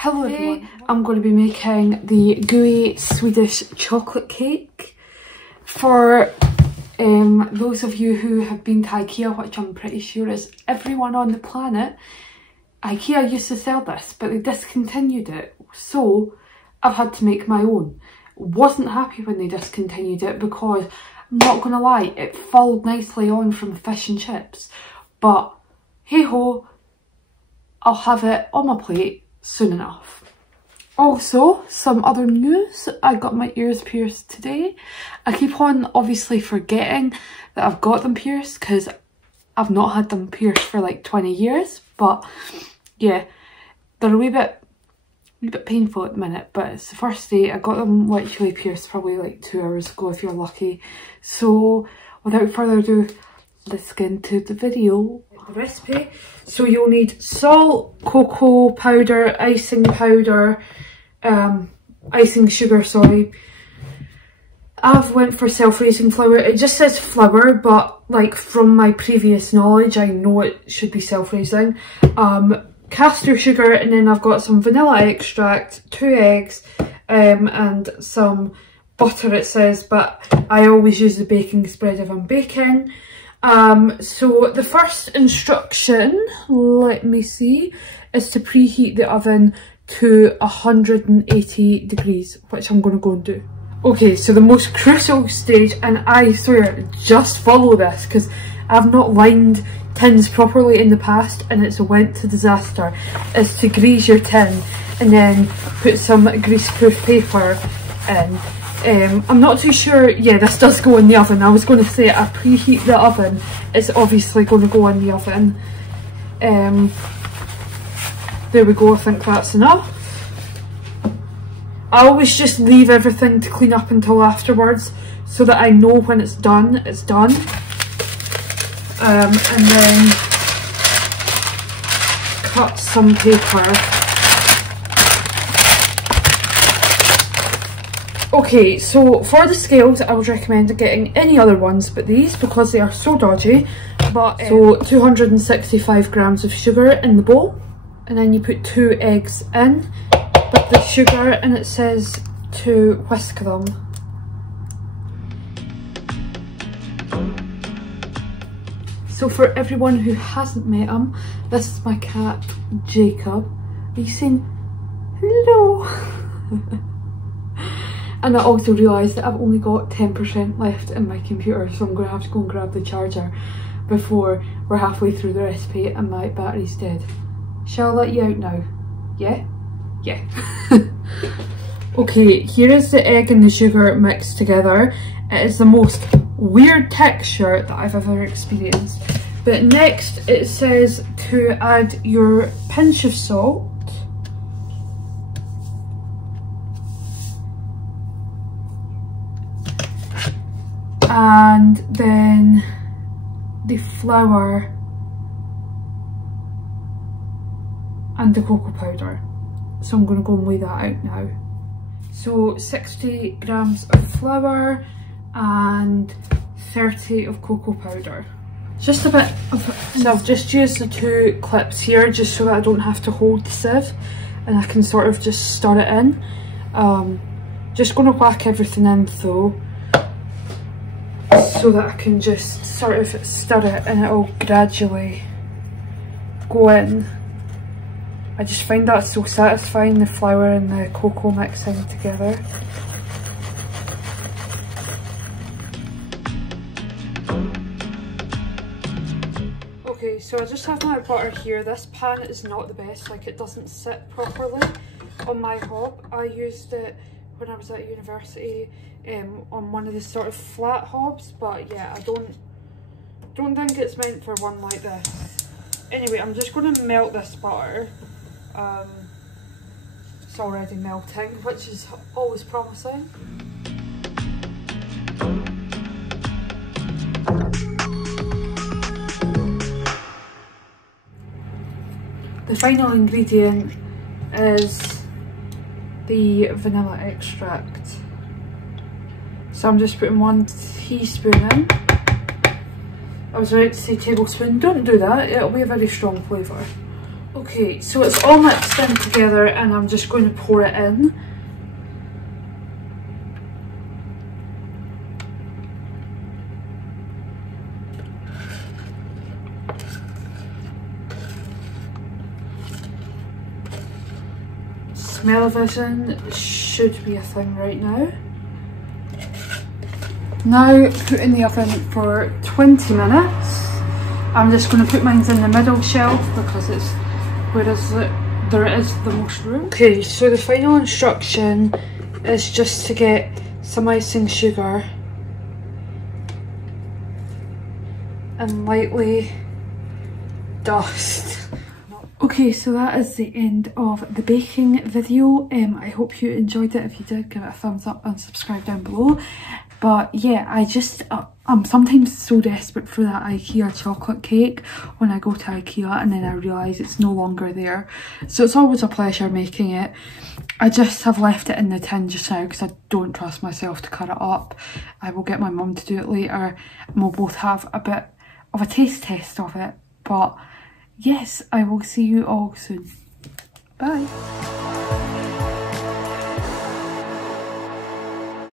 Hello everyone, I'm going to be making the gooey Swedish chocolate cake. For those of you who have been to IKEA, which I'm pretty sure is everyone on the planet, IKEA used to sell this but they discontinued it, so I've had to make my own. Wasn't happy when they discontinued it because, I'm not going to lie, it followed nicely on from fish and chips, but hey ho, I'll have it on my plate soon enough. Also, some other news, I got my ears pierced today. I keep on obviously forgetting that I've got them pierced because I've not had them pierced for like 20 years, but yeah, they're a wee bit painful at the minute, but it's the first day. I got them literally pierced probably like 2 hours ago if you're lucky. So without further ado, let's get into the video. The recipe. So you'll need salt, cocoa powder, icing powder, icing sugar, sorry. I've went for self-raising flour. It just says flour, but like from my previous knowledge I know it should be self-raising. Castor sugar, and then I've got some vanilla extract, 2 eggs, and some butter it says, but I always use the baking spread if I'm baking. So the first instruction, let me see, is to preheat the oven to 180 degrees, which I'm going to go and do. Okay, so the most crucial stage, and I swear, just follow this because I've not lined tins properly in the past and it's went to disaster, is to grease your tin and then put some greaseproof paper in. I'm not too sure, yeah, this does go in the oven. I was going to say I preheat the oven, it's obviously going to go in the oven. There we go, I think that's enough. I always just leave everything to clean up until afterwards so that I know when it's done, it's done. And then cut some paper. Okay, so for the scales I would recommend getting any other ones but these because they are so dodgy. But so 265 grams of sugar in the bowl, and then you put 2 eggs in with the sugar, and it says to whisk them. So for everyone who hasn't met him, this is my cat Jacob. Are you saying hello? And I also realised that I've only got 10% left in my computer, so I'm going to have to go and grab the charger before we're halfway through the recipe and my battery's dead. Shall I let you out now? Yeah? Yeah. Okay, here is the egg and the sugar mixed together. It is the most weird texture that I've ever experienced. But next it says to add your pinch of salt. And then the flour and the cocoa powder. So I'm going to go and weigh that out now. So 60 grams of flour and 30 of cocoa powder. Just a bit of, so I've just used the 2 clips here just so that I don't have to hold the sieve and I can sort of just stir it in. Just going to whack everything in though, so that I can just sort of stir it and it'll gradually go in. I just find that so satisfying, the flour and the cocoa mixing together. Okay, so I just have my butter here. This pan is not the best, like it doesn't sit properly on my hob. I used it when I was at university on one of the sort of flat hobs, but yeah, I don't think it's meant for one like this. Anyway, I'm just going to melt this butter. It's already melting, which is always promising. The final ingredient is the vanilla extract. So I'm just putting 1 teaspoon in. I was about to say tablespoon, don't do that, it'll be a very strong flavour. Okay, so it's all mixed in together and I'm just going to pour it in. Smell-o-vision should be a thing right now. Now put in the oven for 20 minutes. I'm just going to put mine in the middle shelf because it's where there is the most room. Okay, so the final instruction is just to get some icing sugar and lightly dust. Okay, so that is the end of the baking video. I hope you enjoyed it. If you did, give it a thumbs up and subscribe down below. But yeah, I'm sometimes so desperate for that IKEA chocolate cake when I go to IKEA and then I realise it's no longer there. So it's always a pleasure making it. I just have left it in the tin just now because I don't trust myself to cut it up. I will get my mum to do it later and we'll both have a bit of a taste test of it. But yes, I will see you all soon. Bye.